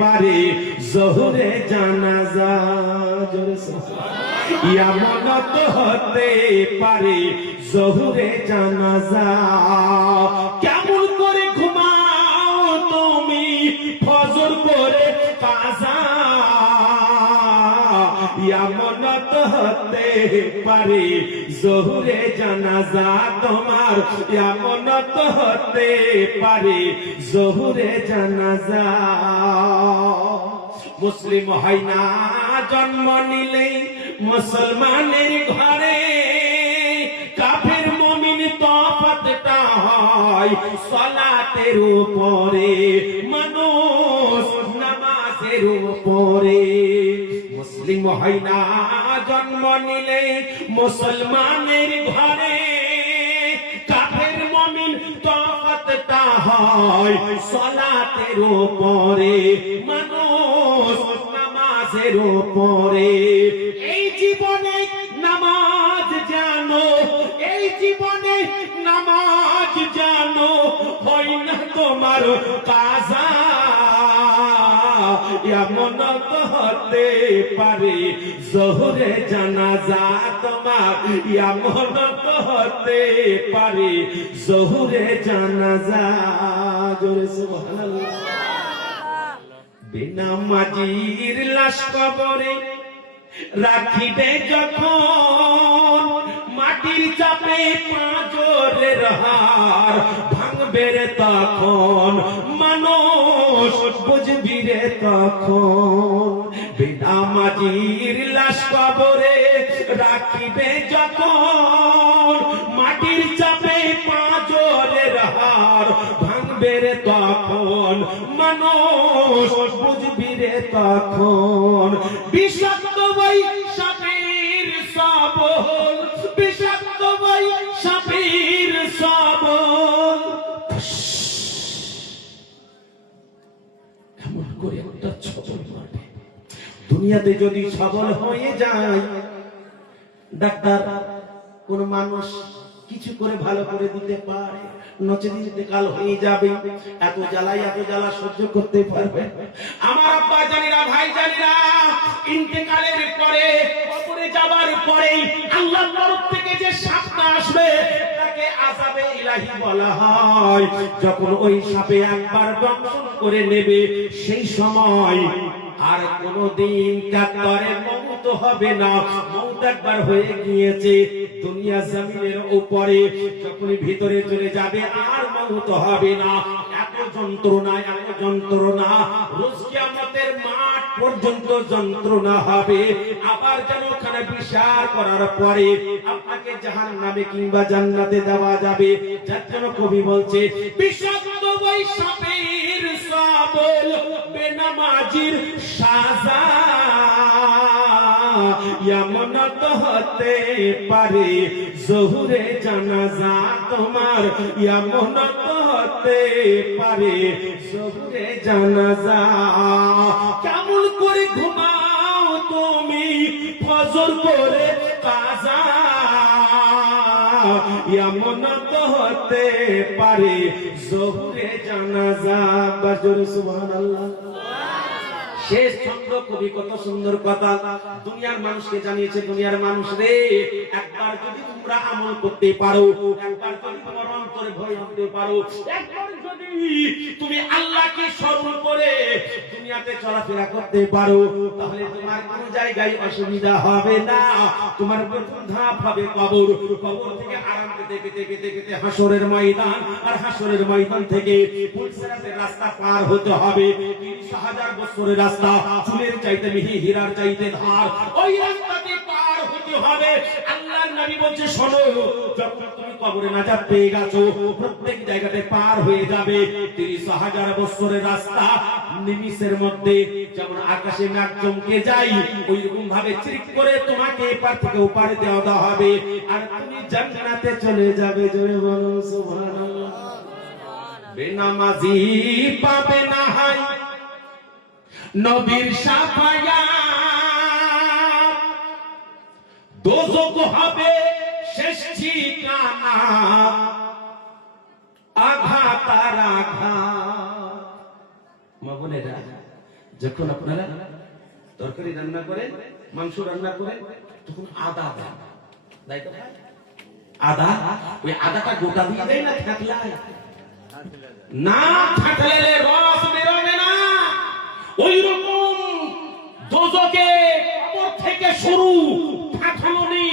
পারে জোহরে জানাজা। এমনত হতে পারে জোহরে জানাজা। কেমন করে ঘুমাও তুমি ফজর করে কাজা। এমনত হতে পারে জোহরে জানাজা তোমার। এমনত হতে পারে জোহরে জানাজা। মুসলিম হয় না জন্ম নিলেই মুসলমানের ঘরে। কাফের মুমিন তফাতটা হয় সালাতের উপরে, মানুষ নামাজের উপরে। মুসলিম হয় না জন্ম নিলে মুসলমানের ঘরে। কাফের মুমিন তফাতটা হয় সালাতের উপরে, মানুষ নামাজের উপরে। এই জীবনে নামাজ জানো, এই জীবনে নামাজ জানো, হয় না তোমার কাজা। এমনত হতে পারে জোহরে জানাজা তোমার। এমনত হতে পারে জোহরে জানাজা। জোরে সুবহানাল্লাহ। বেনামাজির লাশ কবরে রাখিবে যখন, মাটির চাপে পাঁজরের হাড় ভাঙবে রে তখন, মানুষ বুঝবি রে তখন। বেনামাজির লাশ কবরে রাখিবে যখন, মাটির চাপে পাঁজরের হাড় ভাঙবে রে তখন, মানুষ বুঝবি রে তখন। বিষাক্ত বই সাপের সবল, বিষাক্ত বই সাপের সবল। এমন করে একটা ছবল মারবে। দুনিয়াতে যদি সবল হয়ে যায়, ডাক্তার কোন মানুষ কিছু করে ভালো করে দিতে পারে, নচে দিতে কাল হয়ে যাবে। এত জ্বালা সহ্য করতে পারবে। আমার আব্বা জানিরা, ভাই জানিরা, ইন্তেকালের পরে, কবরে যাবার পরে আল্লাহর তরফ থেকে যে সাপটা আসবে তাকে আযাবে ইলাহি বলা হয়। যখন ওই সাপে একবার দংশন করে নেবে, সেই সময় আর কোনদিন কাতরে মওত হবে না। মওত একবার হয়ে গিয়েছে দুনিয়া জমিনের উপরে, যখন ভিতরে চলে যাবে আর মওত হবে না। এত যন্ত্রণা, এত যন্ত্রণা, রোজ কিয়ামতের মাঠ পর্যন্ত যন্ত্রণা হবে। আবার যেন ওখানে বিচার করার পরে আপনাকে জাহান্নামে কিংবা জান্নাতে দেওয়া যাবে। যার জন্য কবি বলছে, বিষাক্ত ওই সাপের সবল, বেনামাজির সাজা। এমনত হতে পারে জোহরে জানাজা তোমার। এমনত হতে পারে জোহরে জানাজা। কেমন করে ঘুমাও তুমি ফজর করে কাজা। এমনত হতে পারে জোহরে জানাজা। বাজুর সুবহানাল্লাহ। শেষ ছন্দ কবি কত সুন্দর কথা দুনিয়ার মানুষকে জানিয়েছে। দুনিয়ার মানুষ রে, একবার যদি তোমরা আমল করতে পারো, একবার যদি তোমার অন্তরে ভয় আনতে পারো, একবার যদি তুমি আল্লাহকে স্মরণ করে দুনিয়াতে চলাফেরা করতে পারো, তাহলে তোমার কোন জায়গায় অসুবিধা হবে না। তোমার প্রথম ধাপ হবে কবর। কবর থেকে আরাম পেতে পেতে পেতে পেতে হাসরের ময়দান, আর হাসরের ময়দান থেকে পুলসিরাতের রাস্তা পার হতে হবে। ৩০,০০০ বছরের রাস্তা, চুলের চাইতে মিহি, হীরার চাইতে ধার। ওই রাস্তাতে পার হতে হবে। আল্লাহর নবী বলছে, শোনো, যখন তুমি কবরে নাজাত পেয়ে গেছো, প্রত্যেক জায়গাতে পার হয়ে যাবে। ৩০,০০০ বছরের রাস্তা নিমিষের মধ্যে যেমন আকাশে মেঘ চমকে যায়, ওই রকম ভাবে চিক করে তোমাকে এপার থেকে ওপারে দেওয়া হবে, আর তুমি জান্নাতে চলে যাবে। জোরে বলো সুবহানাল্লাহ। বেনামাজি পাবে না হাই নবীর শাফায়াত, দোজখ হবে শেষ ঠিকানা, আঘাত আর আঘাত। মা বোনেরা, যখন আপনারা তরকারি রান্না করেন, মাংস রান্না করেন, তখন আদা দেন, তাই তো? আদা, ওই আদাটা গোটা দিয়ে দেয় না থাকলায়? না থাকলে রস বেরোবে না। ওই রকম দোজকে কবর থেকে শুরু ঠাঠানি,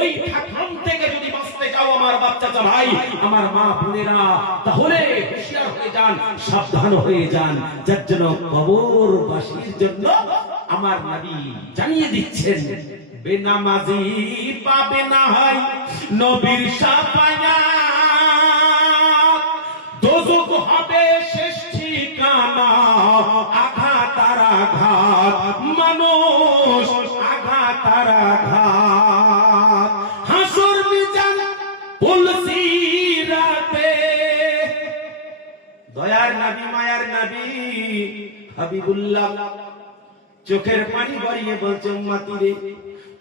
ওই ঠাঠান থেকে যদি বাঁচতে চাও আমার বাচ্চা ভাই, আমার মা বোনেরা, তাহলে হুঁশিয়ার হয়ে যান, সাবধান হয়ে যান। যার জন্য কবরবাসীর জন্য আমার নবী জানিয়ে দিচ্ছেন, বেনামাজি পাবে না হয় নবীর শাফায়াত, দোজখ হবে শেষ ঠিকানা, আঘাত আর আঘাত, মানুষ আঘাত আর আঘাত, হাসর মিজান পুলসিরাতে। দয়ার নবী, মায়ার নবী হাবিবুল্লাহ চোখের পানি গড়িয়ে বলছে, উম্মতি রে,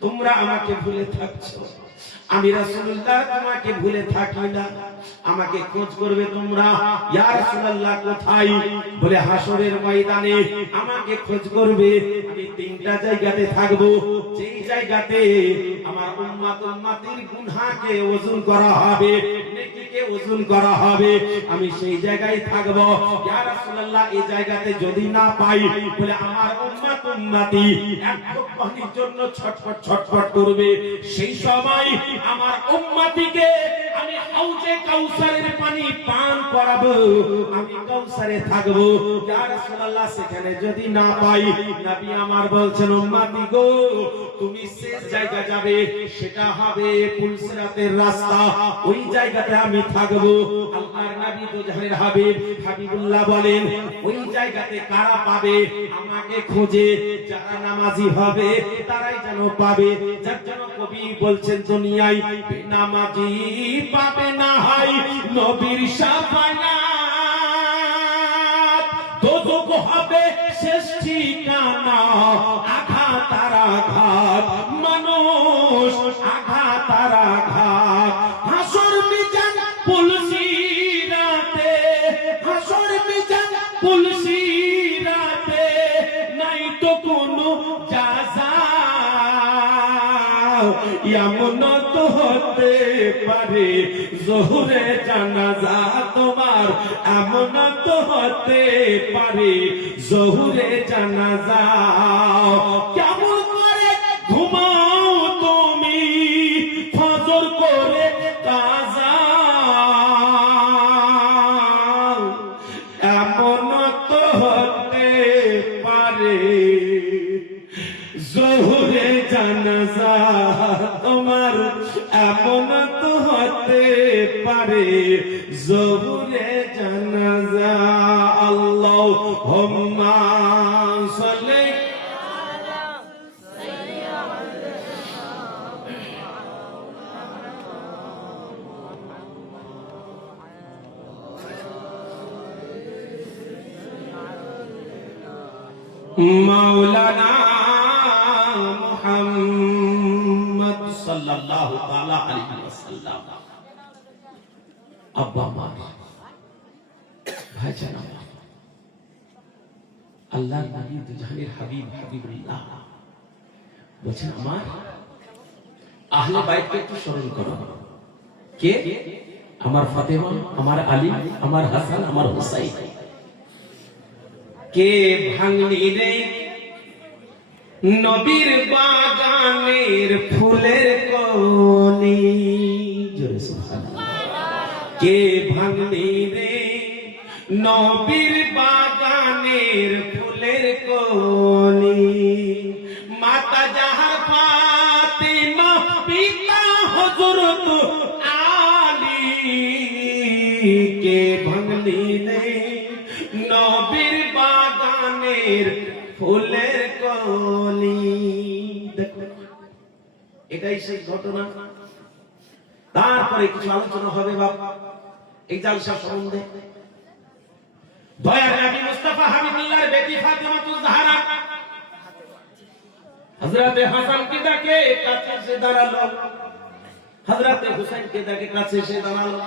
তোমরা আমাকে ভুলে থাকছো, আমি রাসূলুল্লাহ তোমাকে ভুলে থাকি না, আমাকে খোঁজ করবে তোমরা। ইয়া রাসূলুল্লাহ কোথায়? বলে হাসরের ময়দানে আমাকে খোঁজ করবে। আমি তিনটা জায়গাতে থাকবো, যেই জায়গাতে আমার উম্মত উম্মতির গুনাহকে ওজন করা হবে, নেকিকে ওজন করা হবে, আমি সেই জায়গায় থাকবো। ইয়া রাসূলুল্লাহ এই জায়গাতে যদি না পাই, বলে আমার উম্মত উম্মতি এক ঢোক পানির জন্য ছটফট ছটফট করবে। সেই সময় আমার উম্মতিকে আমি হাউজে কাউসারের পানি পান করাবো, আমি কাউসারে থাকবো। ইয়া রাসূলুল্লাহ সেখানে যদি না পাই, নবী আমার বলছেন, উম্মতি গো, তুমি শেষ জায়গা যাবে, সেটা হবে পুলসিরাতের রাস্তা, ওই জায়গাতে আমি থাকবো। আল্লাহর নবী দোজাহানের হাবিব হাবিবুল্লাহ বলেন, ওই জায়গাতে কারা পাবে? আমাকে খোঁজে যারা নামাজি হবে তারাই যেন পাবে। যার জন্য কবি বলছেন, দুনিয়ায় নামাজি পাবে না হয় নবীর শাফায়াত, দোজখ হবে শেষ ঠিকানা, আঘাত আর আঘাত, মানুষ আঘাত আর আঘাত, হাসর মিজান পুলসিরাতে, হাসর মিজান পুলসিরাতে, নাই তো কোনো জাযা, এমন তো হতে পারে জোহরে জানাজা তোমার, এমন তো হতে পারে জোহরে জানাজা। কেমন করে ঘুমাও তুমি ফজর করে কাজা, এমন তো হতে পারে জোহরে জানাজা তোমার, এমন তো হতে পারে জোহরে জানাজা। আল্লাহুম্মা সাল্লি আলা মাওলানা মুহাম্মদ সাল্লাল্লাহু তাআলা আলাইহি ওয়াসাল্লাম। আব্বা আমার, ভাইজান আমার, আল্লাহর নবী দুজাহানের হাবিব হাবিবুল্লাহ বলেন, আমার আহলে বাইতকে একটু স্মরণ করো। কে? আমার ফাতেমা, আমার আলী, আমার হাসান, আমার হুসাইন। কে ভাঙলি রে নবীর বাগানের ফুলের কলি, জোরে সুবহানাল্লাহ। কে ভাঙলি রে নবীর বাগানের ফুলের কলি, মাতা জাহার ফাতিমা, পিতা হযরত আলী। কে ভাঙলি রে নবীর বাগানের ফুলের কলি। এটাই সেই ঘটনা। তারপরে কিছু আলোচনা হবে বাবা এই জালসা সম্বন্ধে। দয়ার নবী মুস্তাফা হাবিবুল্লাহর বেটি ফাতেমাতুজ জাহরা হযরত হাসান কে ডাকে কাছে এসে দাঁড়ালো, হযরত হুসাইন কে ডাকে কাছে এসে দাঁড়ালো।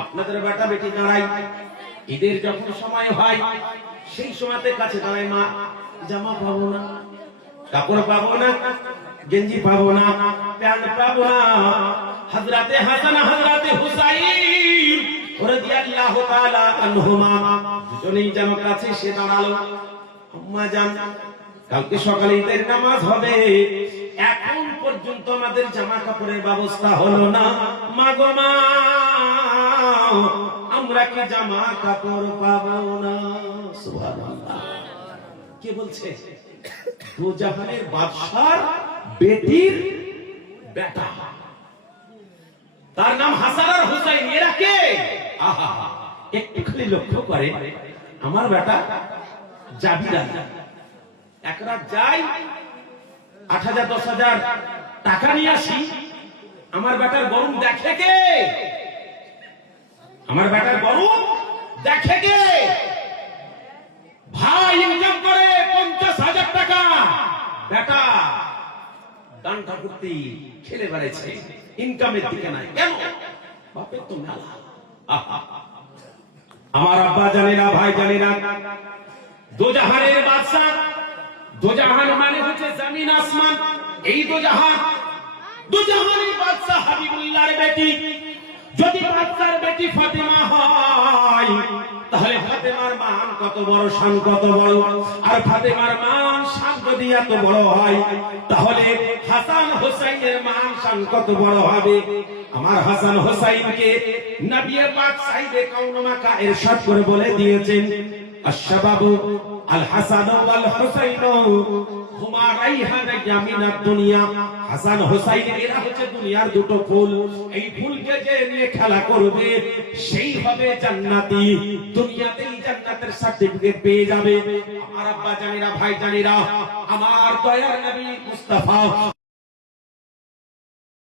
আপনাদের বেটা বেটি দাঁড়াই, ঈদের যখন সময় হয় সেই সময়তে কাছে দাঁড়ায় মা, জামা পাবো না, কাপড় পাবো না, গেঞ্জি পাবো না, প্যান্ট পাবো না। হযরতে হাসান হযরতে হুসাইন রাদিয়াল্লাহু তাআলা আনহুমা দুজনেই যেন কাছে এসে দাঁড়ালো। আম্মা জান, কালকে সকালে ঈদের নামাজ হবে, এখন পর্যন্ত আমাদের জামা কাপড়ের ব্যবস্থা হলো না। মা গো মা, আমরা কি জামা কাপড় পাবো না? সুবহানাল্লাহ। কে বলছে? দু জাহানের বাদশার বেটির বেটা, তার নাম হাসান আর হুসাইন। এরা কে? আহা, একটু খালি লক্ষ্য করে, আমার বেটা জাবিরা এক রাত যাই ৮,০০০ ১০,০০০ টাকা নিয়ে আসি, আমার বেটার গরম দেখে কে? আমার বেটার গরম দেখে কে? ভাই ইনকাম করে ৫০,০০০ টাকা, বেটা গান ঠাকুরতি খেলে বেড়াচ্ছে, ইনকামের দিকে নাই কেন? বাপের তো মেলা। আমার আব্বা জানে না, ভাই জানে না, দোজাহানের বাদশা, দোজাহান মানে হচ্ছে জমিন আসমান, এই দোজাহান, দোজাহানের বাদশা হাবিবুল্লাহর বেটি। যদি বাদশার বেটি ফাতেমা হয়, তাহলে ফাতেমার মান কত বড়, শান কত বড়। আর ফাতেমার মান শান যদি এত বড় হয়, তাহলে হাসান হোসাইনের মান শান কত বড় হবে। আমার হাসান হোসাইনকে নবী পাক সাইদে কাউনমাকা ইরশাদ করে বলে দিয়েছেন, আশ-শাবাবু আল হাসান ওয়াল হুসাইন হুমা রাইহানা ইয়ামিনাদ দুনিয়া। হাসান হোসাইন এরা হচ্ছে দুনিয়ার দুটো ফুল, এই ফুলকে যে নিয়ে খেলা করবে সেই হবে জান্নাতি, দুনিয়াতেই জান্নাতের সার্টিফিকেট পেয়ে যাবে। আমার আব্বা জানেরা, ভাই জানেরা, আমার দয়ার নবী মুস্তাফা